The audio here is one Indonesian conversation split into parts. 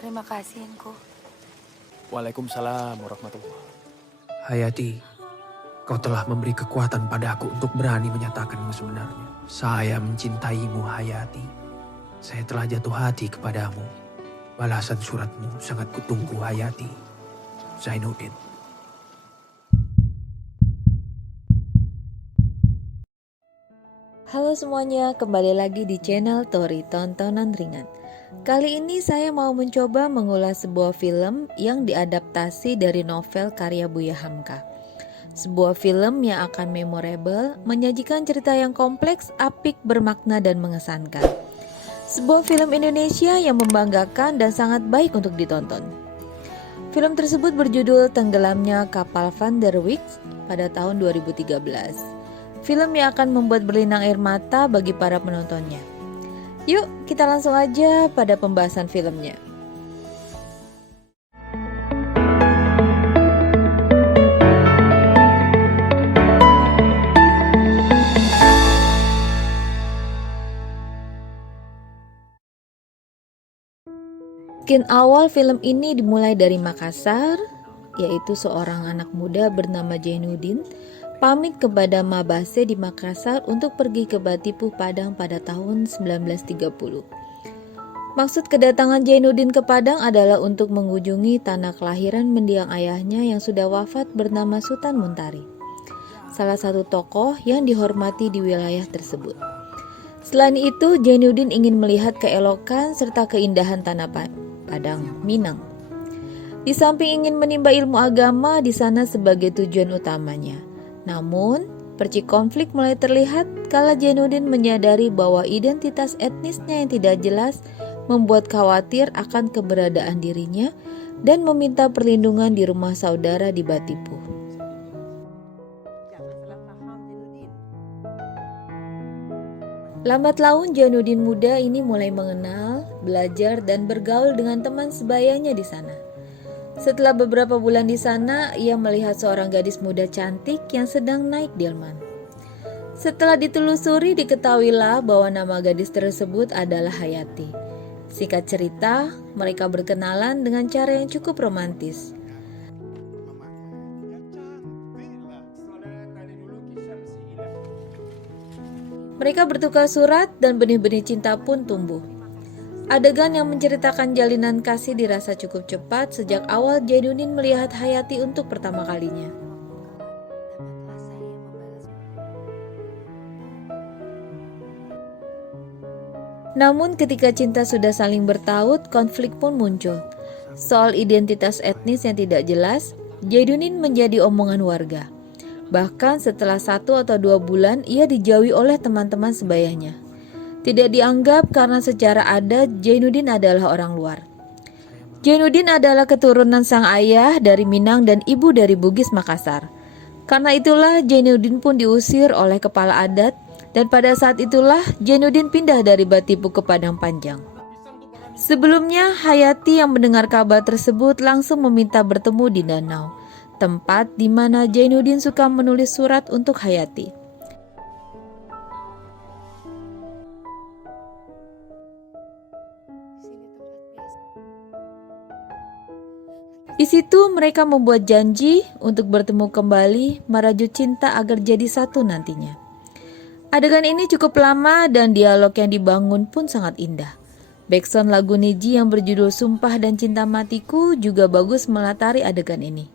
Terima kasih, Engku. Waalaikumsalam warahmatullahi. Hayati, kau telah memberi kekuatan padaku untuk berani menyatakan yang sebenarnya. Saya mencintaimu, Hayati. Saya telah jatuh hati kepadamu. Balasan suratmu sangat kutunggu, Hayati. Zainuddin. Halo semuanya, kembali lagi di channel Tori Tontonan Ringan. Kali ini saya mau mencoba mengulas sebuah film yang diadaptasi dari novel karya Buya Hamka. Sebuah film yang akan memorable, menyajikan cerita yang kompleks, apik, bermakna, dan mengesankan. Sebuah film Indonesia yang membanggakan dan sangat baik untuk ditonton. Film tersebut berjudul Tenggelamnya Kapal Van der Wijk pada tahun 2013. Film yang akan membuat berlinang air mata bagi para penontonnya. Yuk, kita langsung aja pada pembahasan filmnya. Skin awal film ini dimulai dari Makassar, yaitu seorang anak muda bernama Zainuddin pamit kepada Mabase di Makassar untuk pergi ke Batipuh Padang pada tahun 1930. Maksud kedatangan Zainuddin ke Padang adalah untuk mengunjungi tanah kelahiran mendiang ayahnya yang sudah wafat bernama Sultan Muntari, salah satu tokoh yang dihormati di wilayah tersebut. Selain itu, Zainuddin ingin melihat keelokan serta keindahan tanah Padang, Minang. Di samping ingin menimba ilmu agama di sana sebagai tujuan utamanya. Namun, percik konflik mulai terlihat kala Zainuddin menyadari bahwa identitas etnisnya yang tidak jelas membuat khawatir akan keberadaan dirinya dan meminta perlindungan di rumah saudara di Batipuh. Lambat laun Zainuddin muda ini mulai mengenal, belajar, dan bergaul dengan teman sebayanya di sana. Setelah beberapa bulan di sana, ia melihat seorang gadis muda cantik yang sedang naik delman. Setelah ditelusuri, diketahuilah bahwa nama gadis tersebut adalah Hayati. Singkat cerita, mereka berkenalan dengan cara yang cukup romantis. Mereka bertukar surat dan benih-benih cinta pun tumbuh. Adegan yang menceritakan jalinan kasih dirasa cukup cepat sejak awal Zainuddin melihat Hayati untuk pertama kalinya. Namun ketika cinta sudah saling bertaut, konflik pun muncul. Soal identitas etnis yang tidak jelas, Zainuddin menjadi omongan warga. Bahkan setelah 1 atau 2 bulan ia dijauhi oleh teman-teman sebayanya. Tidak dianggap karena secara adat Zainuddin adalah orang luar. Zainuddin adalah keturunan sang ayah dari Minang dan ibu dari Bugis Makassar. Karena itulah Zainuddin pun diusir oleh kepala adat dan pada saat itulah Zainuddin pindah dari Batipuh ke Padang Panjang. Sebelumnya Hayati yang mendengar kabar tersebut langsung meminta bertemu di danau, tempat di mana Zainuddin suka menulis surat untuk Hayati. Di situ mereka membuat janji untuk bertemu kembali, merajut cinta agar jadi satu nantinya. Adegan ini cukup lama dan dialog yang dibangun pun sangat indah. Backsound lagu Niji yang berjudul Sumpah dan Cinta Matiku juga bagus melatari adegan ini.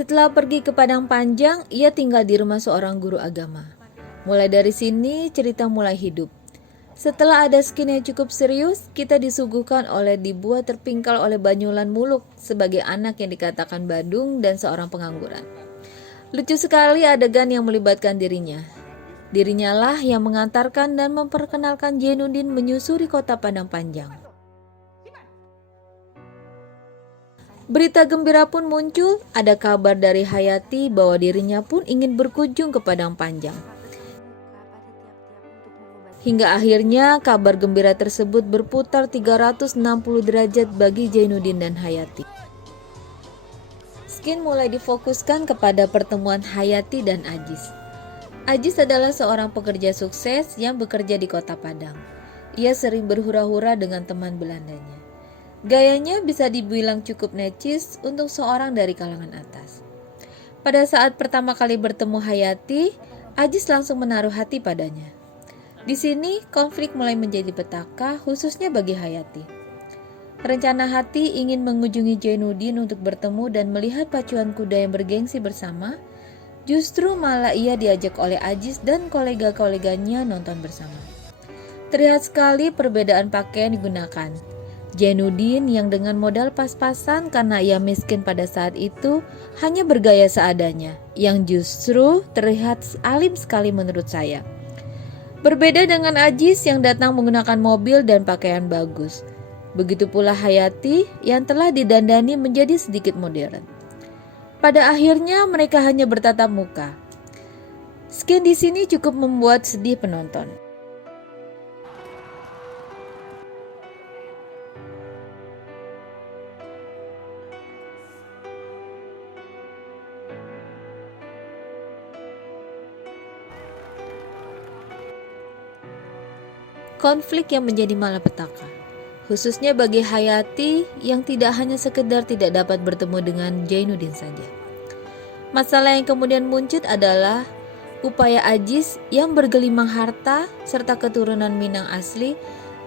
Setelah pergi ke Padang Panjang, ia tinggal di rumah seorang guru agama. Mulai dari sini, cerita mulai hidup. Setelah ada skin yang cukup serius, kita disuguhkan oleh dibuat terpingkal oleh Banyulan Muluk sebagai anak yang dikatakan badung dan seorang pengangguran. Lucu sekali adegan yang melibatkan dirinya. Dirinya lah yang mengantarkan dan memperkenalkan Zainuddin menyusuri kota Padang Panjang. Berita gembira pun muncul, ada kabar dari Hayati bahwa dirinya pun ingin berkunjung ke Padang Panjang. Hingga akhirnya kabar gembira tersebut berputar 360 derajat bagi Zainuddin dan Hayati. Skin mulai difokuskan kepada pertemuan Hayati dan Ajis. Ajis adalah seorang pekerja sukses yang bekerja di kota Padang. Ia sering berhura-hura dengan teman Belandanya. Gayanya bisa dibilang cukup necis untuk seorang dari kalangan atas. Pada saat pertama kali bertemu Hayati, Ajis langsung menaruh hati padanya. Di sini konflik mulai menjadi petaka khususnya bagi Hayati. Rencana Hati ingin mengunjungi Jainuddin untuk bertemu dan melihat pacuan kuda yang bergengsi bersama, justru malah ia diajak oleh Ajis dan kolega-koleganya nonton bersama. Terlihat sekali perbedaan pakaian digunakan. Jainuddin yang dengan modal pas-pasan karena ia miskin pada saat itu hanya bergaya seadanya, yang justru terlihat alim sekali menurut saya. Berbeda dengan Ajis yang datang menggunakan mobil dan pakaian bagus. Begitu pula Hayati yang telah didandani menjadi sedikit modern. Pada akhirnya mereka hanya bertatap muka. Skin di sini cukup membuat sedih penonton. Konflik yang menjadi malapetaka, khususnya bagi Hayati yang tidak hanya sekedar tidak dapat bertemu dengan Jainuddin saja. Masalah yang kemudian muncul adalah upaya Ajis yang bergelimang harta serta keturunan Minang asli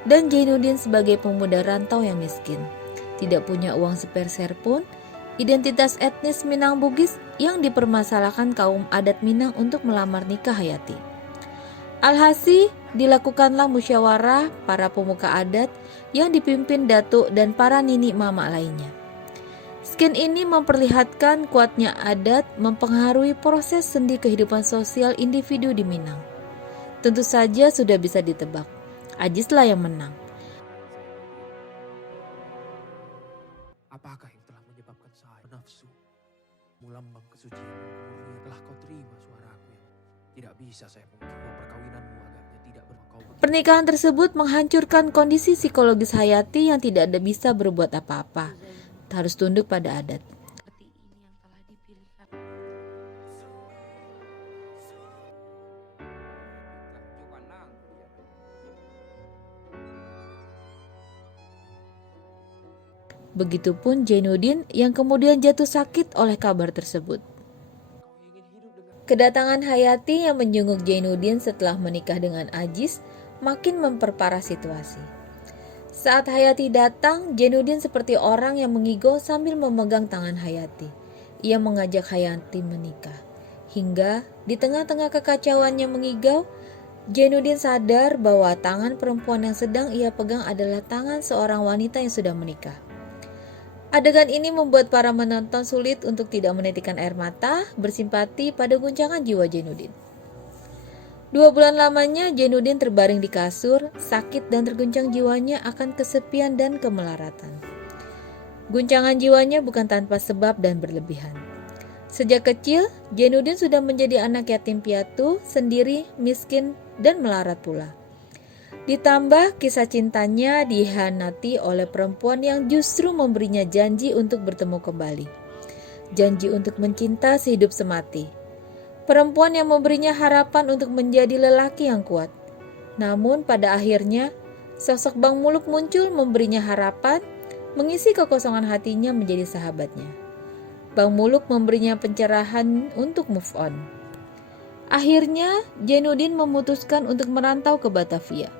dan Jainuddin sebagai pemuda rantau yang miskin, tidak punya uang sepeser pun, identitas etnis Minang Bugis yang dipermasalahkan kaum adat Minang untuk melamar nikah Hayati. Alhasil, dilakukanlah musyawarah para pemuka adat yang dipimpin datuk dan para nini mama lainnya. Skin ini memperlihatkan kuatnya adat mempengaruhi proses sendi kehidupan sosial individu di Minang. Tentu saja sudah bisa ditebak, Ajislah yang menang. Apakah yang telah menyebabkan saya nafsu? Mulambang kesucian dan kemurnian telah kau terima suaraku yang tidak bisa saya pungkiri bahwa perkawinanmu agaknya tidak bermakau begitu. Pernikahan tersebut menghancurkan kondisi psikologis Hayati yang tidak ada bisa berbuat apa-apa, harus tunduk pada adat. Begitupun Jainuddin yang kemudian jatuh sakit oleh kabar tersebut. Kedatangan Hayati yang menjenguk Jainuddin setelah menikah dengan Ajis makin memperparah situasi. Saat Hayati datang, Jainuddin seperti orang yang mengigau sambil memegang tangan Hayati. Ia mengajak Hayati menikah. Hingga di tengah-tengah kekacauannya mengigau, Jainuddin sadar bahwa tangan perempuan yang sedang ia pegang adalah tangan seorang wanita yang sudah menikah. Adegan ini membuat para menonton sulit untuk tidak menitikkan air mata, bersimpati pada guncangan jiwa Jainuddin. 2 bulan lamanya Jainuddin terbaring di kasur, sakit dan terguncang jiwanya akan kesepian dan kemelaratan. Guncangan jiwanya bukan tanpa sebab dan berlebihan. Sejak kecil, Jainuddin sudah menjadi anak yatim piatu, sendiri, miskin, dan melarat pula. Ditambah kisah cintanya dihianati oleh perempuan yang justru memberinya janji untuk bertemu kembali. Janji untuk mencinta sehidup semati. Perempuan yang memberinya harapan untuk menjadi lelaki yang kuat. Namun pada akhirnya, sosok Bang Muluk muncul memberinya harapan, mengisi kekosongan hatinya menjadi sahabatnya. Bang Muluk memberinya pencerahan untuk move on. Akhirnya, Jainuddin memutuskan untuk merantau ke Batavia.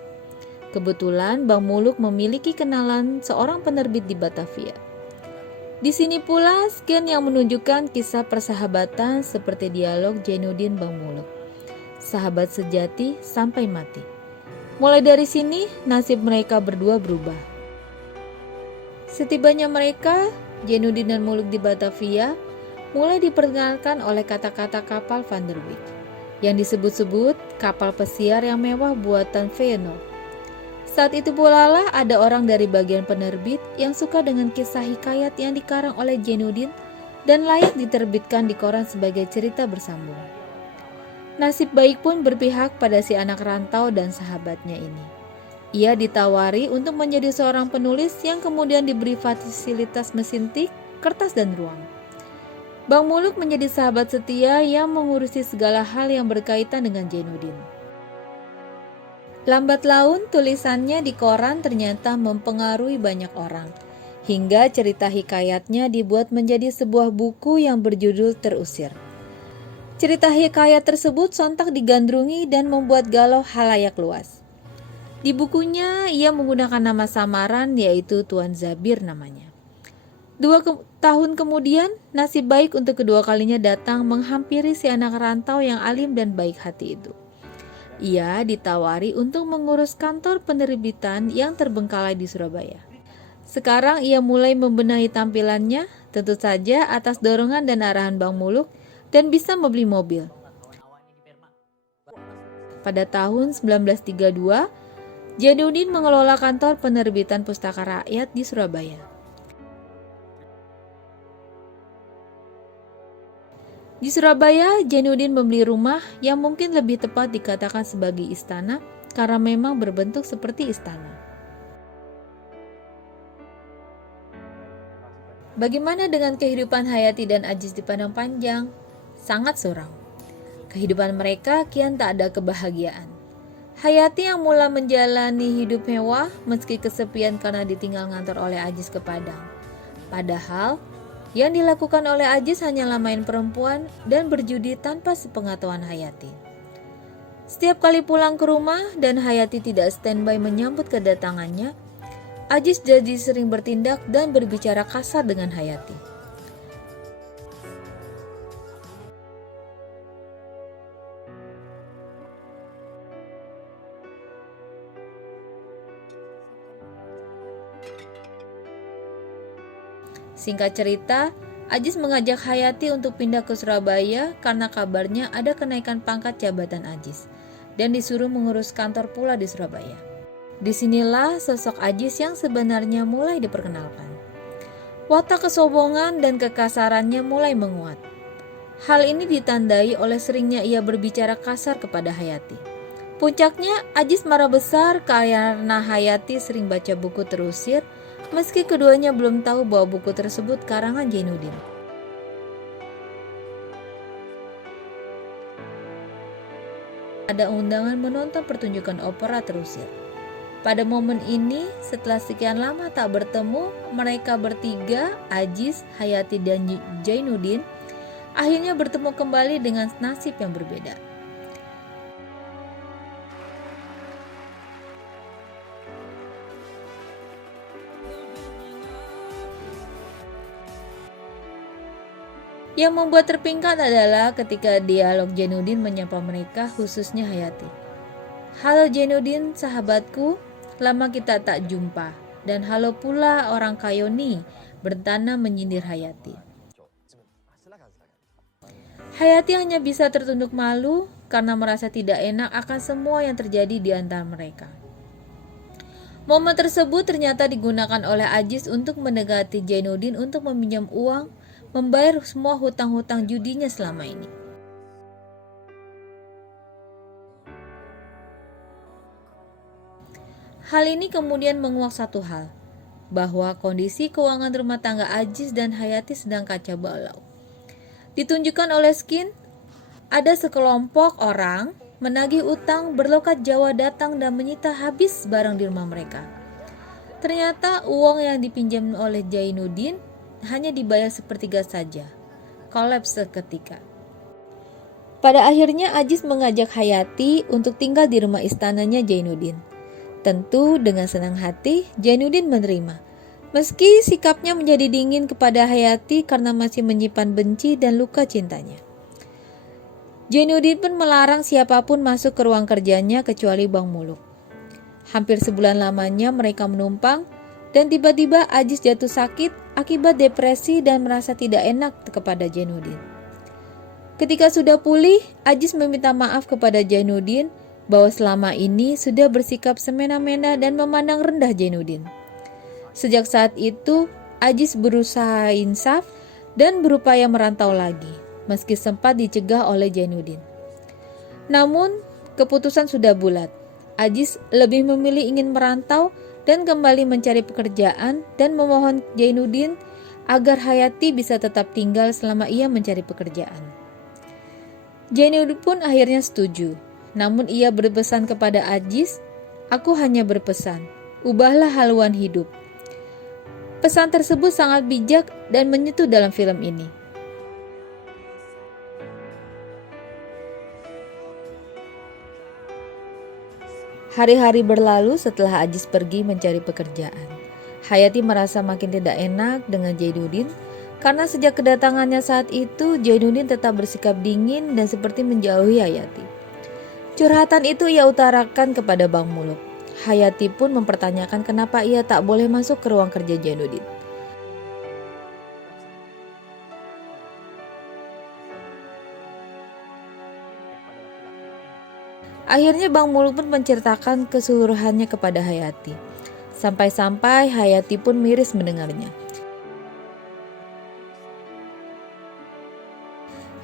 Kebetulan Bang Muluk memiliki kenalan seorang penerbit di Batavia. Di sini pula Skin yang menunjukkan kisah persahabatan seperti dialog Jainuddin Bang Muluk. Sahabat sejati sampai mati. Mulai dari sini nasib mereka berdua berubah. Setibanya mereka, Jainuddin dan Muluk di Batavia mulai diperkenalkan oleh kata-kata kapal Van der Wijk yang disebut-sebut kapal pesiar yang mewah buatan Feyenoord. Saat itu pula lah ada orang dari bagian penerbit yang suka dengan kisah hikayat yang dikarang oleh Jainuddin dan layak diterbitkan di koran sebagai cerita bersambung. Nasib baik pun berpihak pada si anak rantau dan sahabatnya ini. Ia ditawari untuk menjadi seorang penulis yang kemudian diberi fasilitas mesin tik, kertas dan ruang. Bang Muluk menjadi sahabat setia yang mengurusi segala hal yang berkaitan dengan Jainuddin. Lambat laun tulisannya di koran ternyata mempengaruhi banyak orang, hingga cerita hikayatnya dibuat menjadi sebuah buku yang berjudul Terusir. Cerita hikayat tersebut sontak digandrungi dan membuat galau halayak luas. Di bukunya ia menggunakan nama samaran yaitu Tuan Zabir namanya. 2 tahun kemudian, nasib baik untuk kedua kalinya datang menghampiri si anak rantau yang alim dan baik hati itu. Ia ditawari untuk mengurus kantor penerbitan yang terbengkalai di Surabaya. Sekarang ia mulai membenahi tampilannya, tentu saja atas dorongan dan arahan Bang Muluk, dan bisa membeli mobil. Pada tahun 1932, Jainuddin mengelola kantor penerbitan Pustaka Rakyat di Surabaya. Di Surabaya, Jainuddin membeli rumah yang mungkin lebih tepat dikatakan sebagai istana karena memang berbentuk seperti istana. Bagaimana dengan kehidupan Hayati dan Ajis di Padang Panjang? Sangat suram. Kehidupan mereka kian tak ada kebahagiaan. Hayati yang mula menjalani hidup mewah meski kesepian karena ditinggal ngantor oleh Ajis ke Padang. Padahal yang dilakukan oleh Ajis hanyalah main perempuan dan berjudi tanpa sepengetahuan Hayati. Setiap kali pulang ke rumah dan Hayati tidak standby menyambut kedatangannya, Ajis jadi sering bertindak dan berbicara kasar dengan Hayati. Singkat cerita, Ajis mengajak Hayati untuk pindah ke Surabaya karena kabarnya ada kenaikan pangkat jabatan Ajis dan disuruh mengurus kantor pula di Surabaya. Disinilah sosok Ajis yang sebenarnya mulai diperkenalkan. Watak kesombongan dan kekasarannya mulai menguat. Hal ini ditandai oleh seringnya ia berbicara kasar kepada Hayati. Puncaknya, Ajis marah besar karena Hayati sering baca buku Terusir, meski keduanya belum tahu bahwa buku tersebut karangan Jainuddin. Ada undangan menonton pertunjukan opera Terusir. Pada momen ini, setelah sekian lama tak bertemu, mereka bertiga, Ajis, Hayati, dan Jainuddin, akhirnya bertemu kembali dengan nasib yang berbeda. Yang membuat terpingkat adalah ketika dialog Jainuddin menyapa mereka, khususnya Hayati. "Halo Jainuddin, sahabatku, lama kita tak jumpa." Dan halo pula orang Kayoni, bertanah menyindir Hayati. Hayati hanya bisa tertunduk malu karena merasa tidak enak akan semua yang terjadi di antara mereka. Momen tersebut ternyata digunakan oleh Ajis untuk mendekati Jainuddin untuk meminjam uang, membayar semua hutang-hutang judinya selama ini. Hal ini kemudian menguak satu hal, bahwa kondisi keuangan rumah tangga Ajis dan Hayati sedang kacau balau. Ditunjukkan oleh Skin, ada sekelompok orang menagih utang berlokat Jawa datang dan menyita habis barang di rumah mereka. Ternyata uang yang dipinjam oleh Jainuddin hanya dibayar sepertiga saja, kolaps seketika. Pada akhirnya Ajis mengajak Hayati untuk tinggal di rumah istananya Jainuddin. Tentu dengan senang hati Jainuddin menerima, meski sikapnya menjadi dingin kepada Hayati karena masih menyimpan benci dan luka cintanya. Jainuddin pun melarang siapapun masuk ke ruang kerjanya kecuali Bang Muluk. Hampir sebulan lamanya mereka menumpang, dan tiba-tiba Ajis jatuh sakit akibat depresi dan merasa tidak enak kepada Jainuddin. Ketika sudah pulih, Ajis meminta maaf kepada Jainuddin bahwa selama ini sudah bersikap semena-mena dan memandang rendah Jainuddin. Sejak saat itu, Ajis berusaha insaf dan berupaya merantau lagi, meski sempat dicegah oleh Jainuddin. Namun, keputusan sudah bulat. Ajis lebih memilih ingin merantau dan kembali mencari pekerjaan dan memohon Jainuddin agar Hayati bisa tetap tinggal selama ia mencari pekerjaan. Jainuddin pun akhirnya setuju. Namun ia berpesan kepada Aziz, "Aku hanya berpesan, ubahlah haluan hidup." Pesan tersebut sangat bijak dan menyentuh dalam film ini. Hari-hari berlalu setelah Aziz pergi mencari pekerjaan. Hayati merasa makin tidak enak dengan Jainuddin karena sejak kedatangannya saat itu Jainuddin tetap bersikap dingin dan seperti menjauhi Hayati. Curhatan itu ia utarakan kepada Bang Muluk. Hayati pun mempertanyakan kenapa ia tak boleh masuk ke ruang kerja Jainuddin. Akhirnya Bang Muluk pun menceritakan keseluruhannya kepada Hayati. Sampai-sampai Hayati pun miris mendengarnya.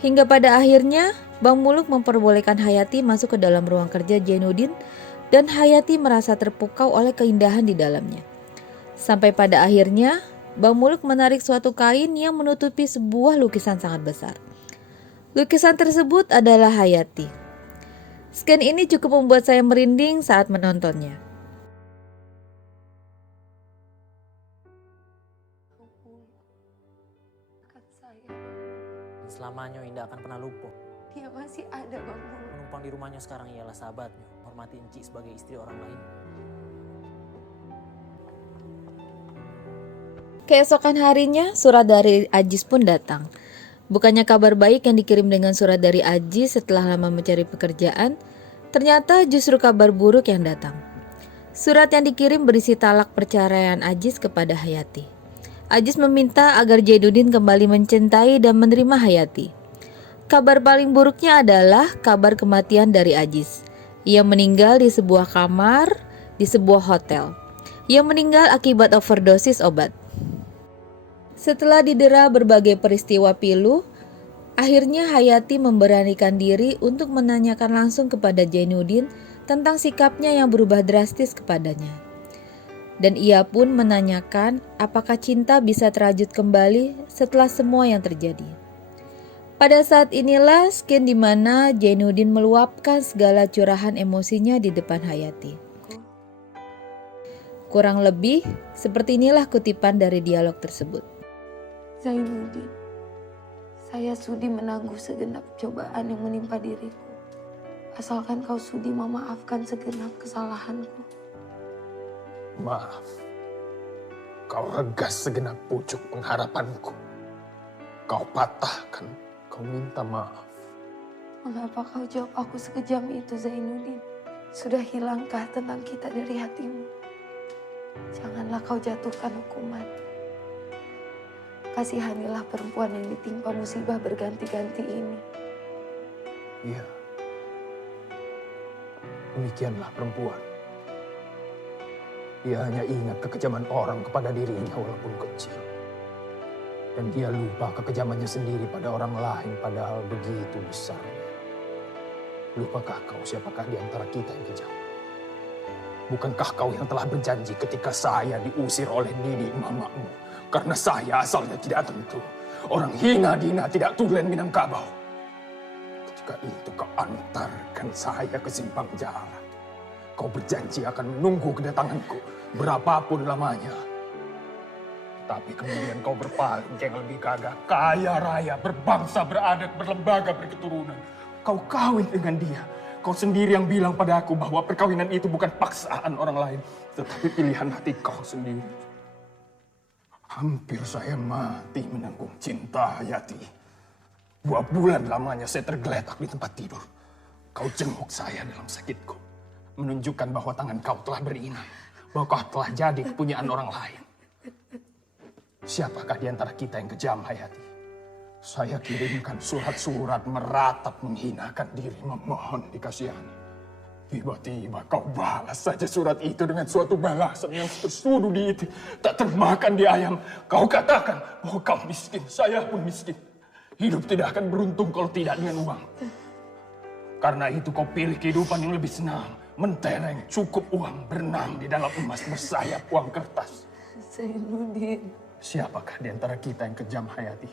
Hingga pada akhirnya Bang Muluk memperbolehkan Hayati masuk ke dalam ruang kerja Jainuddin dan Hayati merasa terpukau oleh keindahan di dalamnya. Sampai pada akhirnya Bang Muluk menarik suatu kain yang menutupi sebuah lukisan sangat besar. Lukisan tersebut adalah Hayati. Scan ini cukup membuat saya merinding saat menontonnya. Selamanya Indah akan pernah lupa. Dia masih ada, Bang Muluk. Menumpang di rumahnya sekarang ialah sahabatnya. Hormati Enci sebagai istri orang lain. Keesokan harinya, surat dari Aziz pun datang. Bukannya kabar baik yang dikirim dengan surat dari Aziz setelah lama mencari pekerjaan, ternyata justru kabar buruk yang datang. Surat yang dikirim berisi talak perceraian Aziz kepada Hayati. Aziz meminta agar Jainuddin kembali mencintai dan menerima Hayati. Kabar paling buruknya adalah kabar kematian dari Aziz. Ia meninggal di sebuah kamar di sebuah hotel. Ia meninggal akibat overdosis obat. Setelah didera berbagai peristiwa pilu, akhirnya Hayati memberanikan diri untuk menanyakan langsung kepada Jainuddin tentang sikapnya yang berubah drastis kepadanya. Dan ia pun menanyakan apakah cinta bisa terajut kembali setelah semua yang terjadi. Pada saat inilah skin di mana Jainuddin meluapkan segala curahan emosinya di depan Hayati. Kurang lebih seperti inilah kutipan dari dialog tersebut. Zainuddin, saya sudi menangguh segenap cobaan yang menimpa diriku. Asalkan kau sudi memaafkan segenap kesalahanku. Maaf, kau regas segenap pucuk pengharapanku. Kau patahkan, kau minta maaf. Mengapa kau jawab aku sekejam itu, Zainuddin? Sudah hilangkah tentang kita dari hatimu? Janganlah kau jatuhkan hukuman. Kasihanilah perempuan yang ditimpa musibah berganti-ganti ini. Iya, demikianlah perempuan. Dia hanya ingat kekejaman orang kepada dirinya walaupun kecil. Dan dia lupa kekejamannya sendiri pada orang lain padahal begitu besarnya. Lupakah kau siapakah di antara kita yang kejam? Bukankah kau yang telah berjanji ketika saya diusir oleh Nini mamamu? Karena saya asalnya tidak tentu. Orang hina dina tidak tulen Minangkabau. Ketika itu kau antarkan saya ke simpang jalan. Kau berjanji akan menunggu kedatanganku berapapun lamanya. Tapi kemudian kau berpaling yang lebih gagah. Kaya raya, berbangsa, beradat, berlembaga, berketurunan. Kau kawin dengan dia. Kau sendiri yang bilang padaku bahwa perkawinan itu bukan paksaan orang lain. Tetapi pilihan hati kau sendiri. Hampir saya mati menanggung cinta Hayati. 2 bulan lamanya saya tergeletak di tempat tidur. Kau jenguk saya dalam sakitku. Menunjukkan bahwa tangan kau telah berinang. Bahwa kau telah jadi kepunyaan orang lain. Siapakah di antara kita yang kejam, Hayati? Saya kirimkan surat-surat meratap menghinakan diri, memohon dikasihani. Tiba-tiba kau balas saja surat itu dengan suatu balasan yang tersudu di itu. Tak termakan di ayam. Kau katakan bahwa kau miskin, saya pun miskin. Hidup tidak akan beruntung kalau tidak dengan uang. Karena itu kau pilih kehidupan yang lebih senang. Mentereng, cukup uang, berenang di dalam emas bersayap uang kertas. Zainuddin, Siapakah di antara kita yang kejam, Hayati?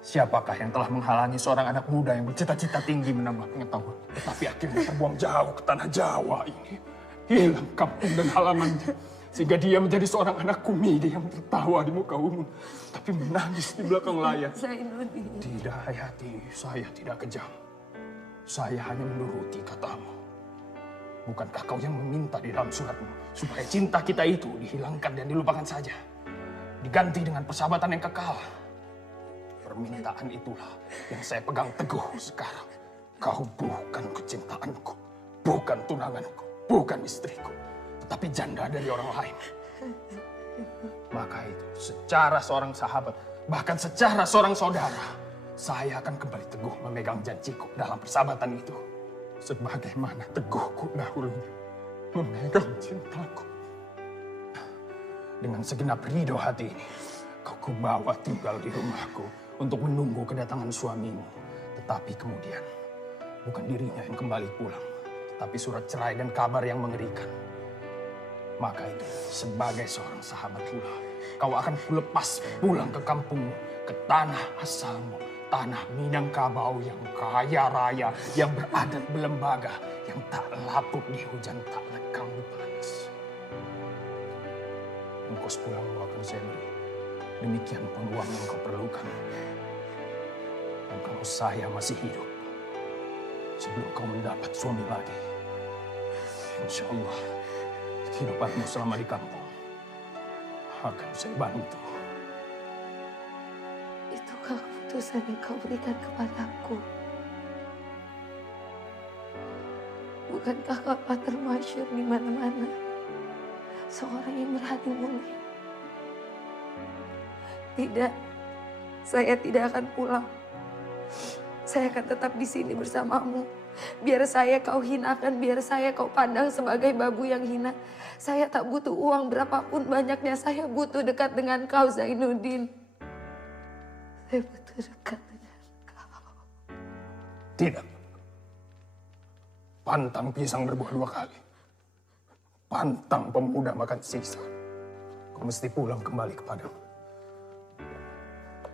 Siapakah yang telah menghalangi seorang anak muda yang bercita-cita tinggi menambah pengetahuan, tetapi akhirnya terbuang jauh ke tanah Jawa ini? Hilang kampung dan halamannya, sehingga dia menjadi seorang anak kumidi yang tertawa di muka umum, tapi menangis di belakang layar. Zainuddin. Tidak, Hayati, saya tidak kejam. Saya hanya menuruti katamu. Bukankah kau yang meminta di dalam suratmu supaya cinta kita itu dihilangkan dan dilupakan saja, diganti dengan persahabatan yang kekal? Permintaan itulah yang saya pegang teguh sekarang. Kau bukan kecintaanku, bukan tunanganku, bukan istriku, tetapi janda dari orang lain. Maka itu, secara seorang sahabat, bahkan secara seorang saudara, saya akan kembali teguh memegang janjiku dalam persahabatan itu. Sebagaimana teguhku dahulunya memegang cintaku. Dengan segenap ridho hati ini, kau kubawa tinggal di rumahku untuk menunggu kedatangan suamimu. Tetapi kemudian, bukan dirinya yang kembali pulang, tetapi surat cerai dan kabar yang mengerikan. Maka itu, sebagai seorang sahabat pula, kau akan kulepas pulang ke kampungmu, ke tanah asalmu, tanah Minangkabau yang kaya raya, yang beradat belembaga, yang tak lapuk di hujan, tak lekang di panas. Ongkos pulangmu akan saya beri, demikian pun uang yang kau perlukan. Dan kalau saya masih hidup, sebelum kau mendapat suami lagi, insya Allah, kehidupanmu selama di kampung akan saya bantu. Itukah keputusan yang kau berikan kepadaku? Bukankah kau telah termasyhur di mana-mana? Seorang yang berhati mulia. Tidak, saya tidak akan pulang. Saya akan tetap di sini bersamamu. Biar saya kau hinakan, biar saya kau pandang sebagai babu yang hina. Saya tak butuh uang berapapun banyaknya. Saya butuh dekat dengan kau, Zainuddin. Saya butuh dekat dengan kau. Tidak. Pantang pisang berbuah dua kali. Pantang pemuda makan sisa. Kau mesti pulang kembali kepadamu.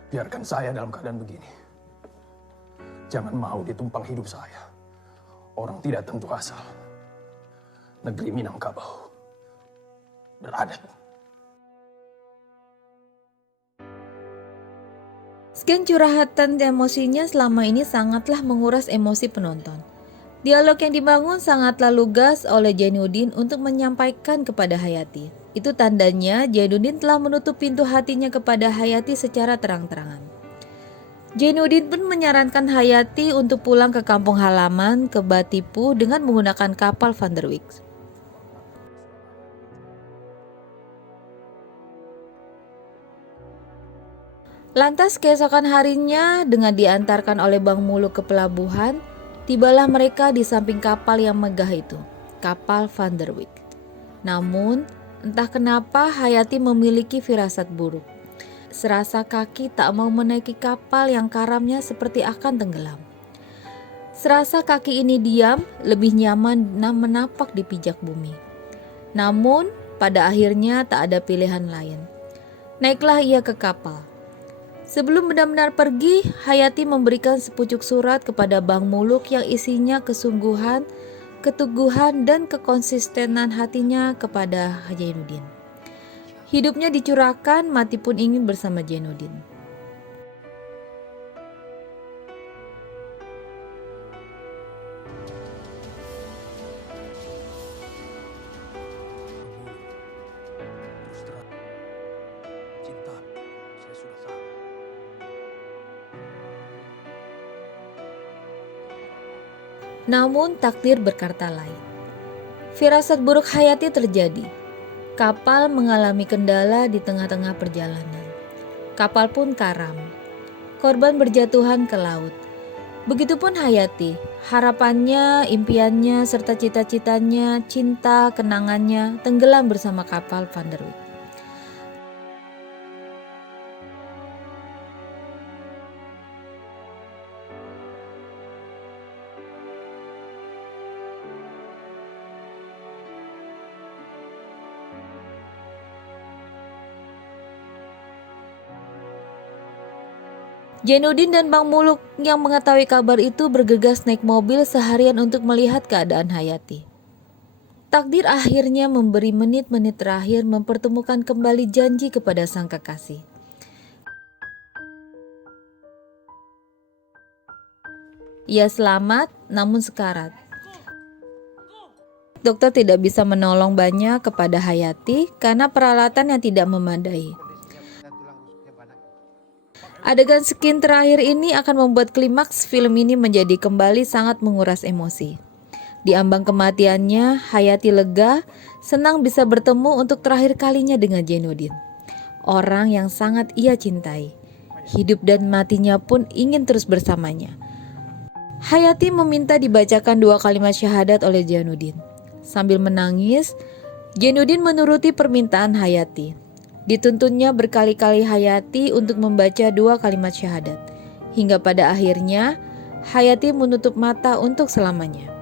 Biarkan saya dalam keadaan begini. Jangan mau ditumpang hidup saya. Orang tidak tentu asal. Negeri Minangkabau beradat. Sekian curhatan emosinya selama ini sangatlah menguras emosi penonton. Dialog yang dibangun sangatlah lugas oleh Zainuddin untuk menyampaikan kepada Hayati. Itu tandanya Zainuddin telah menutup pintu hatinya kepada Hayati secara terang-terangan. Zainuddin pun menyarankan Hayati untuk pulang ke kampung halaman ke Batipu dengan menggunakan kapal Van der Wijk. Lantas keesokan harinya dengan diantarkan oleh Bang Muluk ke pelabuhan, tibalah mereka di samping kapal yang megah itu, kapal Van der Wijk. Namun, entah kenapa Hayati memiliki firasat buruk. Serasa kaki tak mau menaiki kapal yang karamnya seperti akan tenggelam. Serasa kaki ini diam, lebih nyaman menapak di pijak bumi. Namun, pada akhirnya tak ada pilihan lain. Naiklah ia ke kapal. Sebelum benar-benar pergi, Hayati memberikan sepucuk surat kepada Bang Muluk yang isinya kesungguhan, keteguhan, dan kekonsistenan hatinya kepada Zainuddin. Hidupnya dicurahkan, mati pun ingin bersama Zainuddin. Terus terang, cinta, saya sudah tahu. Namun takdir berkata lain. Firasat buruk Hayati terjadi. Kapal mengalami kendala di tengah-tengah perjalanan. Kapal pun karam. Korban berjatuhan ke laut. Begitupun Hayati. Harapannya, impiannya, serta cita-citanya, cinta, kenangannya tenggelam bersama kapal Van der Wijk. Jainuddin dan Bang Muluk yang mengetahui kabar itu bergegas naik mobil seharian untuk melihat keadaan Hayati. Takdir akhirnya memberi menit-menit terakhir mempertemukan kembali janji kepada sang kekasih. Ia selamat namun sekarat. Dokter tidak bisa menolong banyak kepada Hayati karena peralatan yang tidak memadai. Adegan skin terakhir ini akan membuat klimaks film ini menjadi kembali sangat menguras emosi. Di ambang kematiannya, Hayati lega, senang bisa bertemu untuk terakhir kalinya dengan Jainuddin. Orang yang sangat ia cintai. Hidup dan matinya pun ingin terus bersamanya. Hayati meminta dibacakan 2 kalimat syahadat oleh Jainuddin. Sambil menangis, Jainuddin menuruti permintaan Hayati. Dituntunnya berkali-kali Hayati untuk membaca 2 kalimat syahadat. Hingga pada akhirnya, Hayati menutup mata untuk selamanya.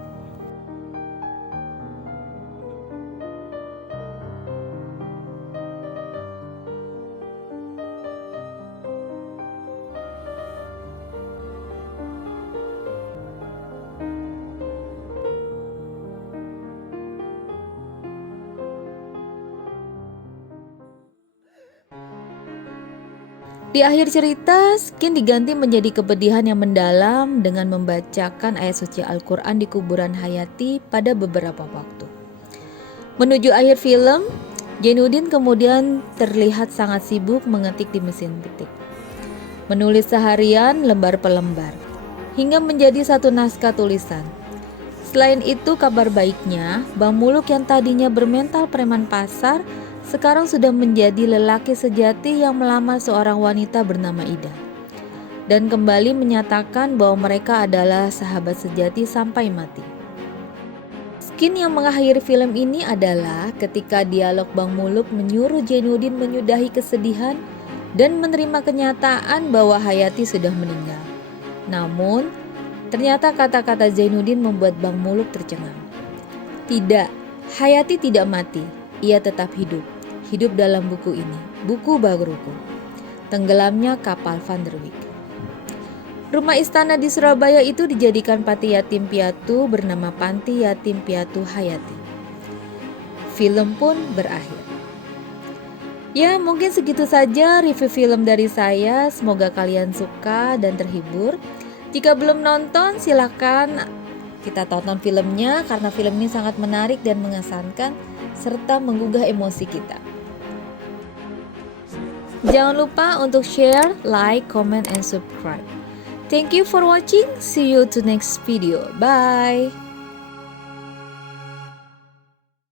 Di akhir cerita, Skin diganti menjadi kepedihan yang mendalam dengan membacakan ayat suci Al-Quran di kuburan Hayati pada beberapa waktu. Menuju akhir film, Jainuddin kemudian terlihat sangat sibuk mengetik di mesin ketik. Menulis seharian lembar per lembar, hingga menjadi satu naskah tulisan. Selain itu, kabar baiknya, Bang Muluk yang tadinya bermental preman pasar, sekarang sudah menjadi lelaki sejati yang melamar seorang wanita bernama Ida. Dan kembali menyatakan bahwa mereka adalah sahabat sejati sampai mati. Skin yang mengakhiri film ini adalah ketika dialog Bang Muluk menyuruh Jainuddin menyudahi kesedihan dan menerima kenyataan bahwa Hayati sudah meninggal. Namun, ternyata kata-kata Jainuddin membuat Bang Muluk tercengang. Tidak, Hayati tidak mati, ia tetap hidup. Hidup dalam buku ini, buku Bagruku. Tenggelamnya kapal Van der Wijk. Rumah istana di Surabaya itu dijadikan panti yatim piatu bernama Panti Yatim Piatu Hayati. Film pun berakhir. Ya, mungkin segitu saja review film dari saya. Semoga kalian suka dan terhibur. Jika belum nonton, silakan kita tonton filmnya karena film ini sangat menarik dan mengesankan serta menggugah emosi kita. Jangan lupa untuk share, like, comment, and subscribe. Thank you for watching. See you to next video. Bye.